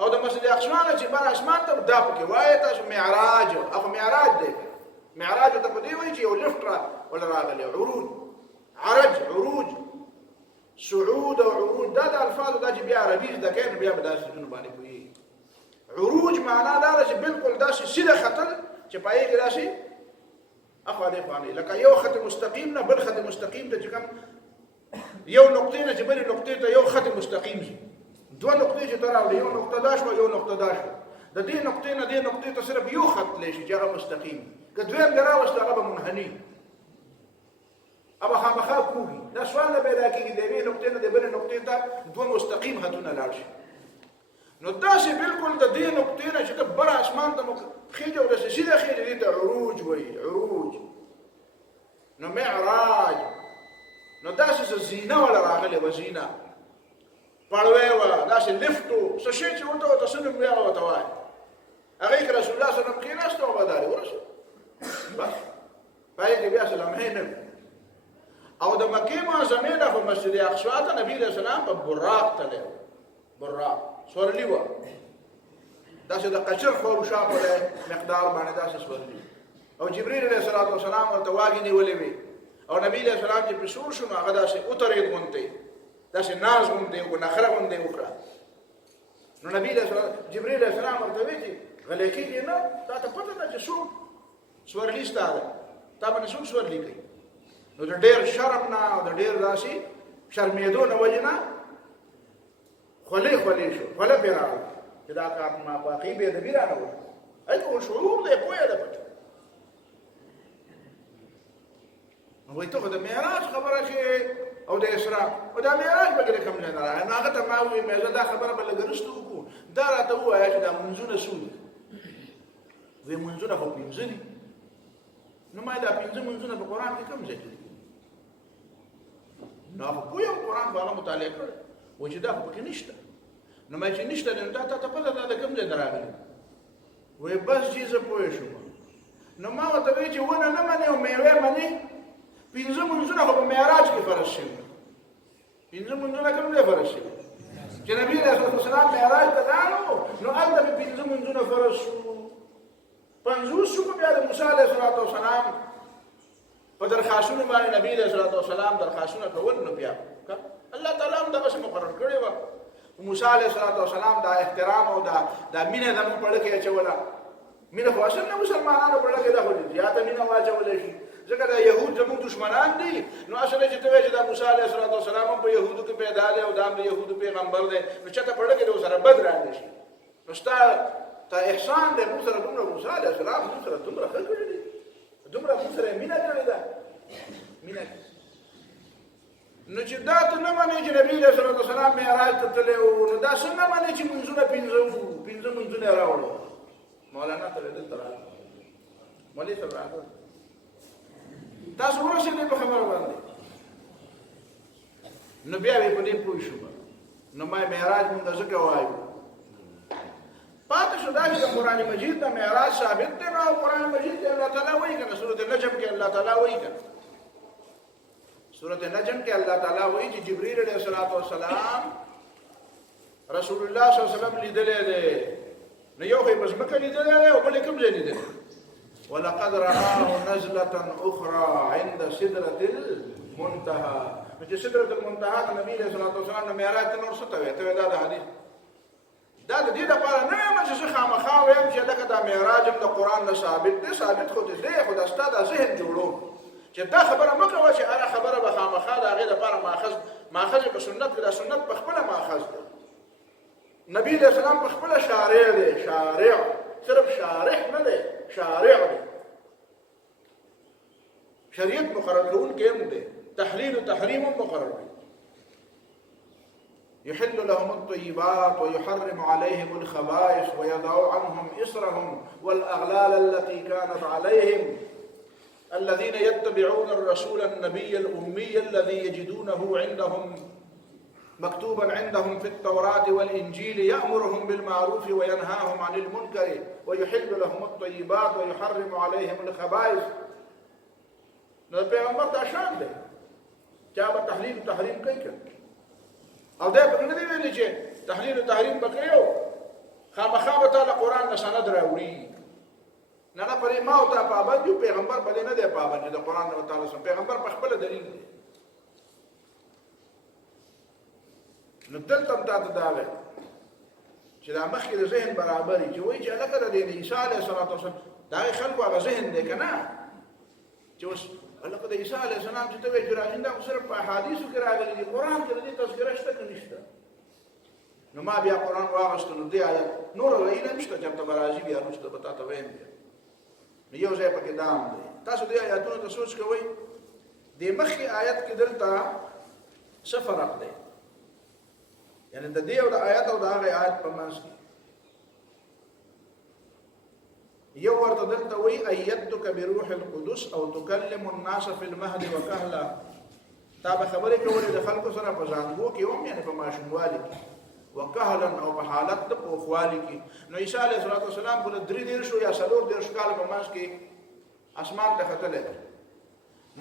او د مسجد اقصی نه چې بر اسمان ته دا پکې وایي تاسو معراج. هغه معراج دی، معراج ته په دې وایي چې یو لفټ ولا راغلی، عروج، عرج، عروج، صعود او عروج، دا د الفاظو دا چې بیا عربي زده کوي نو بیا به داسې څیزونو باندې پوهېږي. عروج معنا دا ده چې بالکل داسې سیده ختل چې په هغې کې داسې اخوا دېخوا نه، لکه یو خط مستقیم نه بل خط مستقیم ته چې کوم یو نقطې نه چې بلې نقطې ته یو خط مستقیم شي، 2 نقطې چې ته راوړې، یو نقطه دا شوه یو نقطه دا شوه، د دې نقطې نه دې نقطې ته صرف یو خط تللی شي چې هغه مستقیم. که دویم دې راوسته هغه به منحني، هغه خامخا کوږي. دا سوال نه پیدا کېږي د یوې نقطې نه د بلې نقطې ته 2 مستقیم خطونه لاړ شي. نو داسې بالکل د دې نقطې نه چې ته بر اسمان ته خېجه او داسې سیده خېجه دې ته عروج وایي، عروج. نو معراج نو داسې څه زینه ولا راغلې وه، زینه پړوی وه، داسې لفټ و، څه شی چې ورته ورته څه نوم بیا ورته وایي. هغې کې رسول الله صلی الله علیه وسلم کېناسته او بدارې ورسېد، بس په هغې کې بیا څه لمحې نه وي. او د مکې معظمې نه خو مسجد اقصی ته نبي علیه السلام په براق تللی و، براق سورلي وه، داسې د قچر خور شاپه دی مقدار باندې داسې سورلي، او جبریل علیه السلام ورته واګې نیولې وې، او نبی علیه السلام چې پرې سور شو نو هغه داسې ودرېد غوندې، داسې ناز غوندې نخره غوندې وکړه. نو نبی علیه السلام جبریل علیه السلام ورته وایي چې غلی کېږي نه، تا ته پته ده چې څوک سورلي ستا ده، تا باندې څوک سورلي کوي؟ نو د ډېر شرم نه او د ډېر داسې شرمېدو نه وجې نه خولې شو، خوله پرې راغله چې دا کار ما په واقعي بې ادبي رانه وشو. هلته شعور دی، پوهه ده پکې. نو وایي ته خو د معراج خبره کې او د اسراء او دا معراج به کې د کوم ځای نه راغی. نو هغه ته ما وویل زه دا خبره به لږ وروسته وکړو، دا راته ووایه چې دا منځونه څو دي، وی منځونه خو پنځه دي نو ما دا پنځه منځونه په قرآن کې کوم ځای کې دي نو خو پوه یم قرآن به هغه مطالعه کړی و چې دا خو پکې نشته نو ما چې نشته دی نو تا ته پته دا د کوم ځای نه راغلي وی بس چې زه پوه شوم نو ما ورته وایي چې ونه نه منې او میوې منې پنځه منځونه خو په معراج کې فرض شوي پنځه منځونه کوم ځای فرض شوي چې نبي علیه السلام معراج ته لاړو نو هلته مې پنځه منځونه فرض شو 50 شو بیا د موسی علیه السلام په درخواستونو باندې نبی علیه السلام درخواستونه کول نو بیا الله تعالی هم دغسې مقرر کړې وه موسی علیه السلام دا احترام او دا مینه زموږ په زړه کې اچوله مینه خو اصل نه مسلمانانو په زړه کې ده خو زیاته مینه واچولی شي ځکه دا یهود زموږ دشمنان دي نو اصل چې ته وایې چې دا موسی علیه السلام هم په یهودو کې پیدا دی او دا هم د یهودو پیغمبر دی نو چاته په زړه کې د ورسره بد رانه شي نو ستا احسان دی موږ سره دومره موسی علیه السلام موږ سره دومره ښه کړي دي دومره موږ سره مینه کړې ده مینه نو چې دا ته نه منې چې نبي علیه السلام معراج ته تللی و نو دا څنګه منې چې منځونه پنځه منځونه یې راوړو مولانا ته دلته راغله مولوي صاحب راغله تاسو ورسېدئ په خبره باندې نو بیا به په دې پوه شو نو ما معراج مونږ ځکه وایو پاتې شو دا چې د قرآن مجید د معراج ثابت دی نو قرآن مجید کې الله تعالی وایي که نه سورة النجم کې الله تعالی وایي که سورة النجم کې الله تعالی وایي چې جبریل علیه السلام رسول الله صلی الله علیه وسلم لیدلی دی نو یو خو یې په ځمکه لیدلی دی او بل یې کوم ځای لیدلی ولقد رآه نزلة أخرى عند سدرة المنتهى چې سدرة المنتهى د نبي علیه السلام نه معراج ته نور څه ته وایي ته وایې دا د حدیث دا د دې لپاره نه یم چې زه خامخا وایم چې لکه دا معراج هم د قرآن نه ثابت دی ثابت خو دی خو دا ستا دا ذهن جوړوم چې دا خبره مه کوه چې هره خبره به خامخا د هغې لپاره ماخذ په سنت کې دا سنت په خپله ماخذ دی نبی علیه السلام په خپله شارع دی شارع صرف شارح نه دی شارع دی شریعت مقرر کوونکی هم دی تحلیل و تحریم هم مقرر دی يحل لهم الطيبات ويحرم عليهم الخبائث ويضع عنهم إصرهم والأغلال التي كانت عليهم الذين يتبعون الرسول النبي الأمي الذي يجدونه عندهم مكتوبا عندهم في التوراة والإنجيل يأمرهم بالمعروف وينهاهم عن المنكر ويحل لهم الطيبات ويحرم عليهم الخبائث نو پیغمبر دا شان دی چا به تحلیل و تحریم کوي که او دا به نه دی ویلي چې تحلیل و تحریم به کوي او خامخا به تا له قرآن نه سند راوړي نه نه پرې ما او تا پابند یو پیغمبر په دې نه دی پابند چې د قرآن نه تعالی سم پیغمبر په خپله دلیل دی نو دلته هم تا ته دا وی چې دا مخکې د ذهن برابري چې وایي چې هلکه د دې عیسی علیه السلام د هغې خلکو هغه ذهن دی که نه چې اوس هلکه د عیسی علیه السلام چې ته وایې چې راځي دا خو صرف په احادیثو کې راغلي دي قرآن کې د دې تذکره شته که نشته نو ما بیا قرآن واغېسته نو دې آیت نور ویله نشته چې همته به راځي بیا وروسته به تا ته ویم بیا نو یو ځای پکې دا هم دی تاسو دې آیاتونو ته سوچ کوئ دې مخکې آیت کې دلته څه فرق دی یعنی د دې او د آیت او د هغې آیت په منځ کې یو ورته دلته وایي ایدتک بروح القدس او تکلم الناس فی المهد وکهلا تا به خبرې کولې د خلکو سره په زانګو کې هم یعنې په ماشوموالي کې وکهلا او په حالت د پوخوالي کې نو عیسی علیه السلام په 3 یا 4 کاله په منځ کې اسمان ته ختلی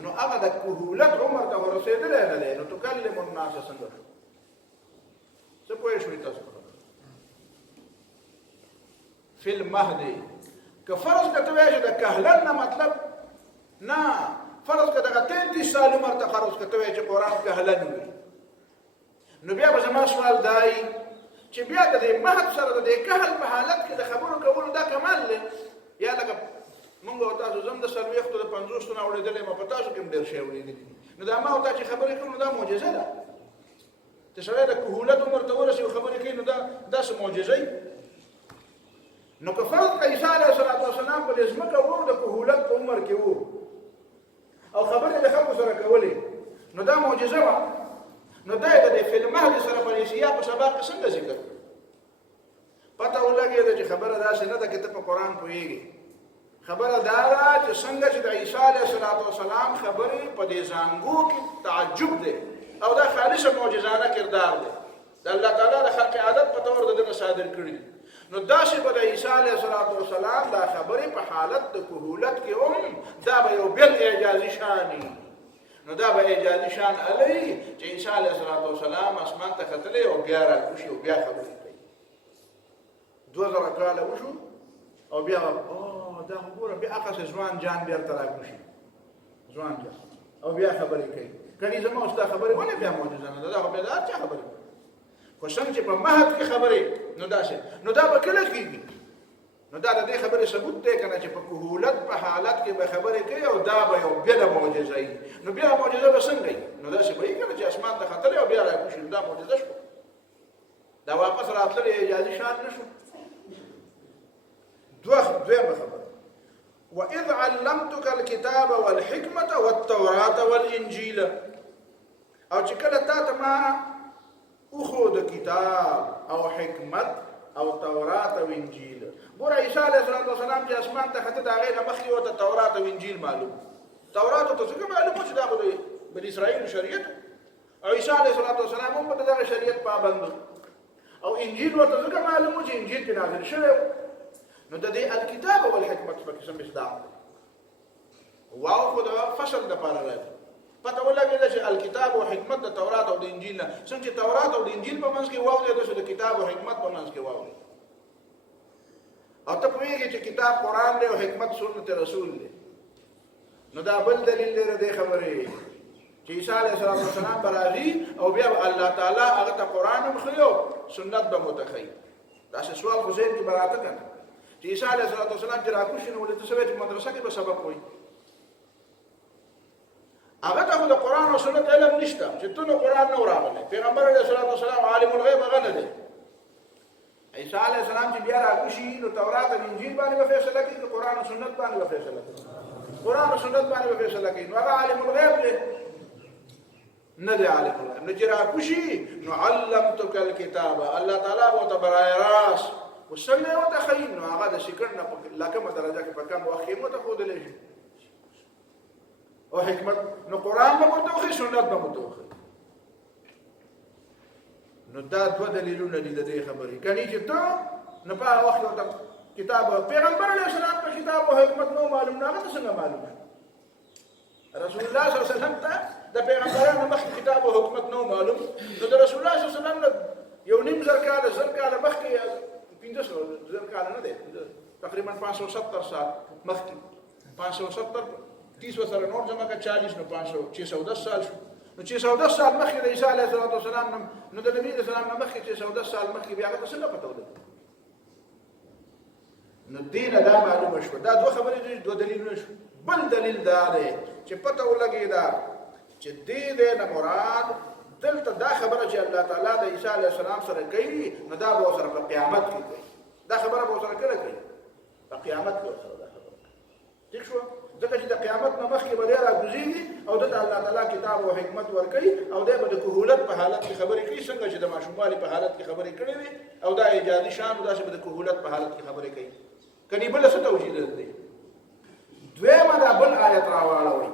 نو هغه د کهولت عمر ته ورسېدلی نه دی نو تکلم الناس څنګه شو څه پوه شوي تاسو فی المهد که فرض که ته وایې چې د کهلن نه مطلب نه فرض که دغه 33 سال عمر ته فرض که ته وایې چې قرآن کهلن وي نو بیا به زما سوال دا وي چې بیا د دې مهد سره د دې کهل په حالت کې د خبرو کولو دا کمال دی یا لکه مونږ او تاسو زم د 40 د 50 نه اورېدلی ما په تاسو کې هم ډېر شی اورېدلي دي نو دا ما او تا چې خبرې کوو نو دا معجزه ده چې سړی د کهولت عمر ته ورسي او خبرې کوي نو دا داسې معجزه نو که فرض که عیسی علیه السلام په دې ځمکه و د کهولت په عمر کې و او خبرې د خلکو سره کولې نو دا معجزه وه نو دا یې د دې فی المهد سره په سیاق و سباق کې څنګه ذکر پته ولګېده چې خبره داسې نه ده که ته په قرآن پوهېږې خبره دا ده چې څنګه چې د عیسی علیه السلام خبرې په دې زانګو کې تعجب دی او دا خالصه معجزانه کردار دی د الله تعالی د خلق عادت په تور د دې صادر کړی نو داسې به د عیسی علیه السلام دا خبرې په حالت د کهولت کې دا به یو بل اعجازي شانی نو دا به اعجازي شان علی چې عیسی علیه السلام اسمان ته ختلی او بیا راکوشي او بیا خبرې کوي 2000 کاله وشو او بیا دا وګوره بیا هغه ځوان جان بیرته راکوشي ځوان جان او بیا خبرې کوي کني زما اوس دا خبرې ونه بیا معجزه نه ده دا به دا څه خبرې خو څنګه چې په مهد کې خبرې نو دا به کله کېږي نو دا د دې خبرې ثبوت دی کنه چې په کهولت په حالت کې به خبرې کوي او دا به یو بل معجزه وي نو بیا معجزه به څنګه وي نو دا څه به کنه چې اسمان ته ختلی او بیا راکوشي دا معجزه شو دا واپس راتللی اجازه شان نشو دویمه خبره وَإِذْ عَلَّمْتُكَ الْكِتَابَ وَالْحِكْمَةَ وَالتَّوْرَاةَ وَالْإِنْجِيلَ او چې کله تا ته ما وښود کتاب او حکمت او تورات او انجیل ګوره عیسی علیه السلام چې اسمان ته خطه د هغې نه مخکې ورته تورات او انجیل معلوم تورات ته څنګه معلوم چې دا خو د بني اسرائیل شریعت او عیسی علیه السلام هم په دغه شریعت پابند او انجیل ورته څنګه معلوم چې انجیل کې نازل شوی نو د دې الکتاب او الحکمت په قسم مصداق واو خو د فصل د پاره راځي پته ولګېده چې الکتاب او حکمت د تورات او د انجیل نه څنګه چې تورات او د انجیل په منځ کې واو دی د کتاب او حکمت په منځ کې واو دی او ته پوهېږې چې کتاب قرآن دی او حکمت سنت رسول دی نو دا بل دلیل دی د دې خبرې چې عیسی علیه السلام به راځي او بیا الله تعالی هغه ته قرآن هم ښیي او سنت به مو ته ښیي داسې سوال خو ذهن کې به راته که نه چې عیسی علیه السلام چې راکوشي نو ولې ته څه چې مدرسه کې به سبق وایي هغه ته خو د قرآن او سنت علم نشته چې ته نو قرآن نه راغلی پیغمبر علیه السلام عالم الغیب هغه نه دی عیسی علیه السلام چې بیا راکوشي نو تورات او انجیل باندې به فیصله کوي نو قرآن او سنت باندې به فیصله کوي قرآن او سنت باندې به فیصله کوي نو هغه عالم الغیب دی نه دی عالم الغیب نو چې راکوشي نو علمتک الکتاب الله تعالی به ته برای راست وسنه او تخیل نو هغه د شکر نه لکه درجه کې په کم وخت کې متخودلې شي او حکمت نو قرآن به متوخي سنت به متوخي نو دا دوه دلیلونه دي د دې خبرې کني چې ته نه په وخت او کتاب پیغمبر علیه السلام په کتاب او حکمت نو معلوم نه هغه څنګه معلوم رسول الله صلی الله علیه وسلم ته د پیغمبرانو مخکې کتاب او حکمت نو معلوم نو د رسول الله صلی الله علیه وسلم یو نیم زر کاله مخکې 1500 زر کاله نه دی تقریبا 570 سال مخکې 570 30 سره نور جمع کا 40 نو 610 سال شو نو 610 سال مخکې د عیسی علیه السلام نو د نبی اسلام نه مخکې 610 سال مخکې بیا هغه څنګه پته ولګي نو دین دا معلومه شو دا دوه خبرې دي دوه دلیلونه شو بل دلیل دا دی چې پته ولګي دا چې دې نه مراد دلته دا خبره چې الله تعالی د عیسی علیه السلام سره کوي نو دا به سره په قیامت کې کوي دا خبره به سره کله کوي په قیامت کې سره دا خبره ٹھیک شو ځکه چې د قیامت نه مخکې به راګوزيږي او د الله تعالی کتاب او حکمت ورکوي او دا به د کهولت په حالت کې خبرې کوي څنګه چې د ماشوموالي په حالت کې خبرې کړې وي او دا ایجادي شان او داسې به د کهولت په حالت کې خبرې کوي کني بل څه توجیه ده دویمه دا بل آیت راواړوي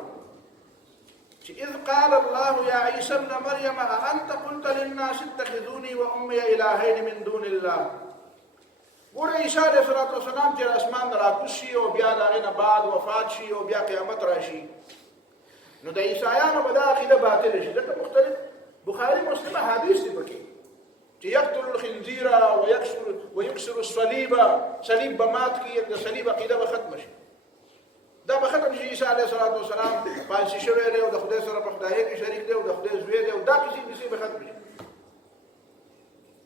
چې اذ قال الله يا عيسى ابن مريم أأنت قلت للناس اتخذوني وأمي إلهين من دون الله ګوره عیسی علیه السلام چې اسمان نه راکوشي او بیا د هغې نه بعد وفات شي او بیا قیامت راشي نو د عیسایانو به دا عقیده باطله شي ځکه مختلف بخاري مسلم حدیث دی پکې چې یقتل الخنزیر ویکسر الصلیب صلیب به مات کړي د صلیب عقیده به ختمه شي دا به ختم شي عیسی علیه السلام پالسي شوی دی او د خدای سره په خدایۍ کې شریک دی او د خدای زوی دی او دا کیسې به ختم شي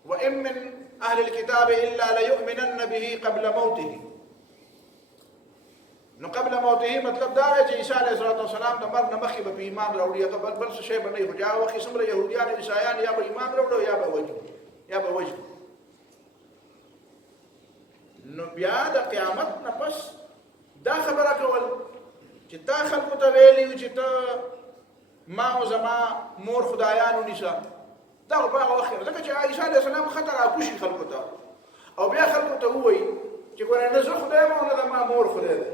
وإن من أهل الكتاب إلا ليؤمنن به قبل موته نو قبل موته مطلب دا دی چې عیسی علیه السلام د مرګ نه مخکې به په ایمان راوړي بل څه شی به نه وي خو هغه وخت څومره یهودیان عیسایان یا به ایمان راوړو یا به وجنو نو بیا د قیامت نه پس دا خبره کول چې تا خلکو ته ویلي چې ته ما او زما مور خدایانو نیسه دا په هغه وخت ځکه چې عیسی علیه السلام خطر راکوشي خلکو ته او بیا خلکو ته ووایي چې ګوره نه زه خدای یم او نه زما مور خدای ده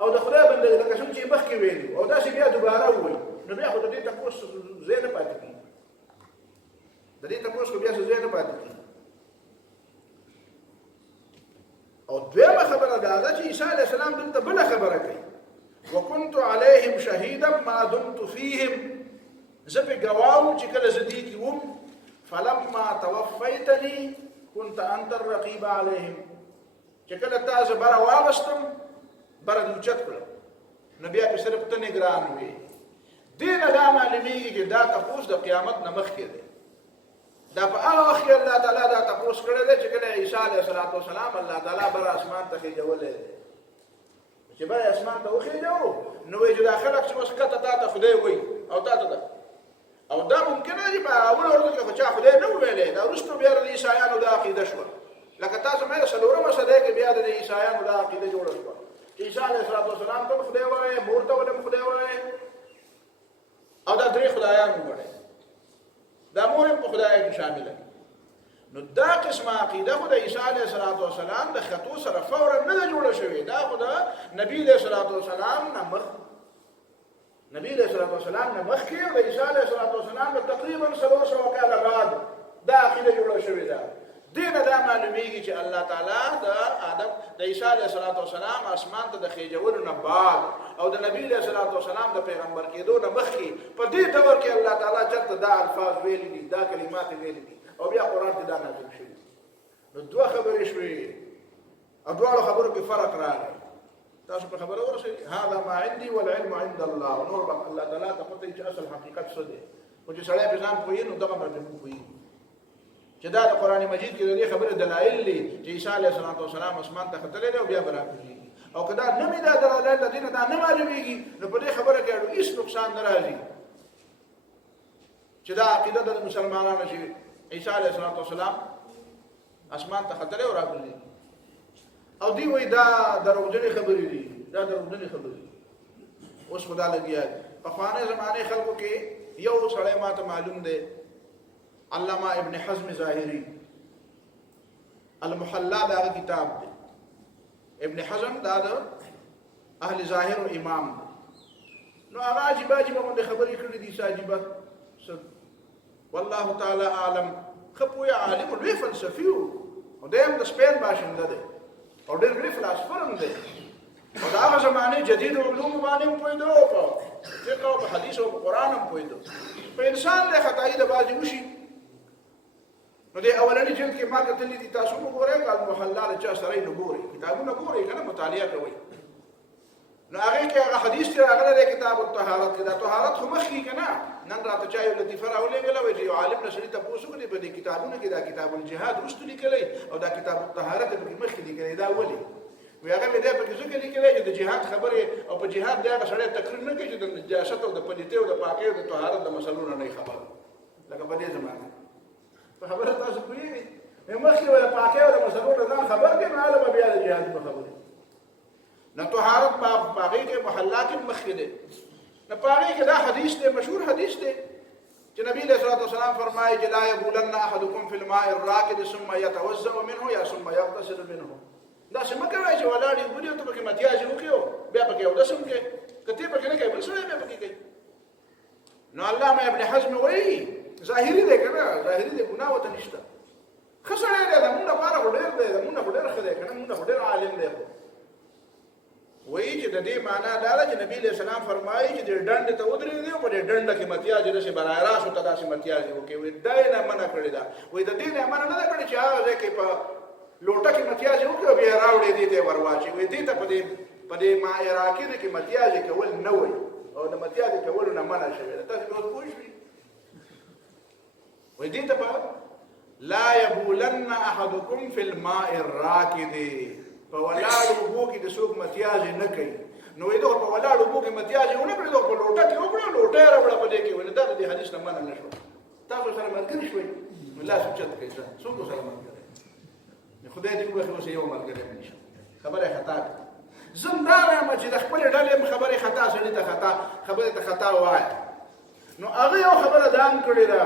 او د خدای بندګي لکه څنګه چې مخکې ویلي او داسې بیا دوباره ووایي نو بیا خو د دې تپوس ځای نه پاتې کېږي د دې تپوس خو بیا ځای نه پاتې کېږي او دویمه خبره دا ده چې عیسی علیه السلام دلته بله خبره کوي وکنت علیهم شهیدا ما دمت فیهم زه پې ګواه وم چې کله زه دې کې وم فلما توفیتني كنت انت الرقیب علیهم چې کله تا زه بره واغستم بره دې اوچت کړم نو بیا پې صرف ته نګران وې دې نه دا معلومېږي چې دا تپوس د قیامت نه مخکې دی دا په هغه وخت کې الله تعالی دا تپوس کړی دی چې کله عیسی علیه السلام الله تعالی بره اسمان ته خېژولی دی چې بره اسمان ته وخېژو نو وایي چې دا خلک چې اوس کته تا ته خدای وایي او تا ته ده او دا ممکنه چې په اول ورځ کې خو چا خدای نه ویلی دا وروسته بیا د عیسایانو دا عقیده شوه لکه تاسو مې څلورمه صدۍ کې بیا د عیسایانو دا عقیده جوړه شوه چې عیسی علیه السلام ته خدای وایي مور ته ولې خدای وایي او دا درې خدایان وګڼئ دا مور هم په خدای کې شامله نو دا قسمه عقیده خو د عیسی علیه السلام د خطو سره فورا نه ده جوړه شوې دا خو د نبي علیه السلام نه مخ نبی علیہ السلام نه مخکې او د عیسی علیه السلام نه تقریبا 300 کاله بعد دا عقیده جوړه شوې ده دې نه دا معلومیږي چې الله تعالی د آدم د عیسی علیه السلام اسمان ته د خېژولو نه بعد او د نبی علیه السلام د پیغمبر کېدو نه مخکې په دې دور کې الله تعالی چېرته دا الفاظ ویلي دي دا کلمات ویلي دي او بیا قرآن کې دا نازل شوي نو دوه خبرې شوې او دواړو خبرو کې فرق راغی تاسو په خبره ورسېږئ هذا ما عندي والعلم عند الله نور به الله تعالی ته پته چې اصل حقیقت څه دی خو چې سړی په ځان پوهېږي نو دغه باندې موږ پوهېږو چې دا د قرآن مجید کې د دې خبرې دلایل دي چې عیسی علیه السلام اسمان ته ختلی دی او بیا به راکوزېږي او که دا نه وي دا دلایل د دې نه دا نه معلومېږي نو په دې خبره کې هېڅ نقصان نه راځي چې دا عقیده د مسلمانانو چې عیسی علیه السلام اسمان ته ختلی او راکوزېږي او دی وای دا دروغجنې خبرې دي دا دروغجنې خبرې دي اوس خدا لګیا په خوانه زمانه خلکو کې یو سړی ماته معلوم دی علامه ابن حزم ظاهری المحلا دا کتاب دی ابن حزم دا د اهل ظاهر او امام نو هغه عجیب باندې خبرې کړې دي عجیبه والله تعالی عالم خپوی عالم لوی فلسفي او دیم د سپین باشنده دی او ډېر لوی فلسفر هم دی او د هغه زمانې جدید علوم باندې هم پوهېده او په فقه او په حدیث او په قرآن هم پوهېده په انسان دی خطایي د بعضې وشي نو د اولني جلد کې ما کتلي دي تاسو وګورئ که المحلا د چا سره یې نو ګورئ کتابونه ګورئ که نه مطالعه کوئ نو هغې کې هغه حدیث چې راغلی دی کتاب الطهارت کې دا طهارت خو مخکې که نه نن راته چا یو لطیفه راولېږله وایي چې یو عالم نه سړي تپوس وکړي په دې کتابونو کې دا کتاب الجهاد وروستو لیکلی او دا کتاب الطهارت یې پکې مخکې لیکلی دا ولې وایي هغه مې دی پکې ځکه لیکلی چې د جهاد خبرې او په جهاد دی هغه سړی تقریر نه کوي چې د نجاست او د پلیتۍ او د پاکۍ او د طهارت د مسلو نه نه خبر لکه په دې زمانه په خبره تاسو پوهېږئ مخکې وایي پاکۍ او د مسلو نه ځان خبر دی نو هلته به بیا د جهاد په خبرې نه طهارت په هغې کې محلا کې مخکې دی نه په هغې کې دا حدیث دی مشهور حدیث دی چې نبی علیه الصلاة والسلام فرمایي چې لا یبولن احدکم فی الماء الراکد ثم یتوضأ منه یا ثم یغتسل منه داسې مه کوئ چې ولاړ یې ولي او ته پکې متیازې وکړې بیا پکې اودس هم کوې که ته پکې نه کوې بل سړی بیا پکې کوي نو علامه ابن حزم وایي ظاهري دی که نه ظاهري دی ګناه ورته نشته ښه سړی دی زمونږ لپاره خو ډېر دی زمونږ خو ډېر ښه دی که نه مونږ خو ډېر عالم دی خو وایي چې د دې معنا دا ده چې نبي علیه السلام فرمایي چې دې ډنډې ته ودرېږدې او په دې ډنډه کې متیازې داسې برای راست ورته داسې متیازې وکړې وایي دا یې نه منع کړې ده وایي د دې نه منع نه ده کړې چې هغه ځای کې په لوټه کې متیازې وکړې او بیا یې راوړې دې ته یې ور واچوي وایي دې ته په دې ماء راکده کې متیازې کول نه وایي او د متیازې کولو نه منع شوې ده تاسې اوس پوه شوئ وایي دې ته په لا یبولن احدکم فی الماء الراکد په ولاړو اوبو کې د څوک متیازې نه کوي نو وایي دغه په ولاړو اوبو کې متیازې ونه کړې دغه په لوټه کې وکړه لوټه یې راوړه په دې کې وایي دا د دې حدیث نه منع نه شوه تاسو سره ملګري شوئ نو لاس اوچت کړئ څوک سره ملګری خدای دې وبخښي اوس یو ملګری مې نشته خبره یې خطا کړه زه همدا وایم چې د خپلې ډلې هم خبرې خطا سړي ته خطا خبرې ته خطا وایه نو هغه یو خبره دا هم کړې ده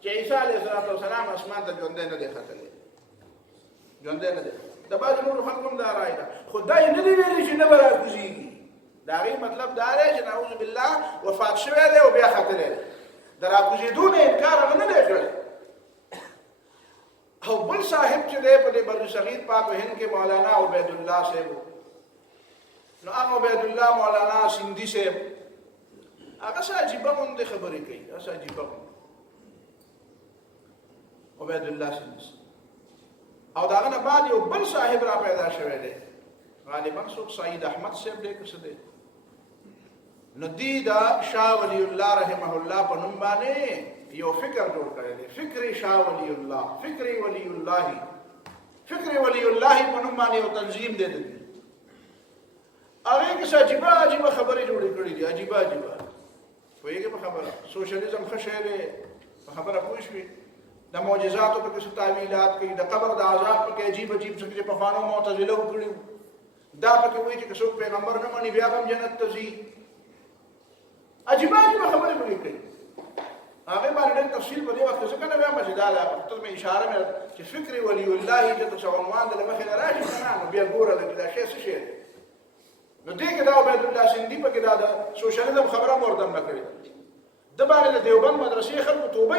چې عیسی علیه السلام اسمان ته ژوندی نه دی ختلی ژوندی نه دی د بعضې نورو خلکو هم دا رایه ده خو دا یې نه دي ویلي چې نه به راکوزېږي دا غي مطلب دا دی چې نعوذ بالله وفات شوی دی او بیا ختلی دی د راکوزېدو نه انکار هغه نه دی کړی او بل صاحب چې دی په دې بر صغیر پاک هند کې مولانا عبید الله صاحب نو هغه عبید الله مولانا سندھی صاحب هغه څه عجیبه غوندې خبرې کوي هغه عجیبه عبید الله سندھی او داغه نه بعد یو بل صاحب را پیدا شوی دی غالبا څوک سعید احمد صاحب دی که څه دی نو دی دا شاه ولی الله رحمه الله په نوم باندې یو فکر جوړ کړی دی فکری شاه ولی الله فکری ولی الله په نوم باندې یو تنظیم دی هغه کې څه عجیبه خبرې جوړې کړې دي عجیبه پوهېږې په خبره سوشلیزم ښه شی دی په خبره پوه شوې د معجزاتو پکې څه تعویلات کوي د قبر د عذاب پکې عجیب څه چې پخوانو معتزله وکړي دا پکې وایي چې څوک پیغمبر نه مني بیا هم جنت ته ځي عجیبه خبرې پکې کوي هغه باندې تفصیل په دې وخت څه کنه بیا مجدا لا وخت مې اشاره مې چې فکر ولی الله چې څه عنوان د مخې نه راشي کنه نو بیا ګوره دا شی څه شی نو دې کې دا عبید الله سندھی په کې دا د سوشلیزم خبره مردم نه کړې د باندې د دیوبند مدرسې خلکو توبه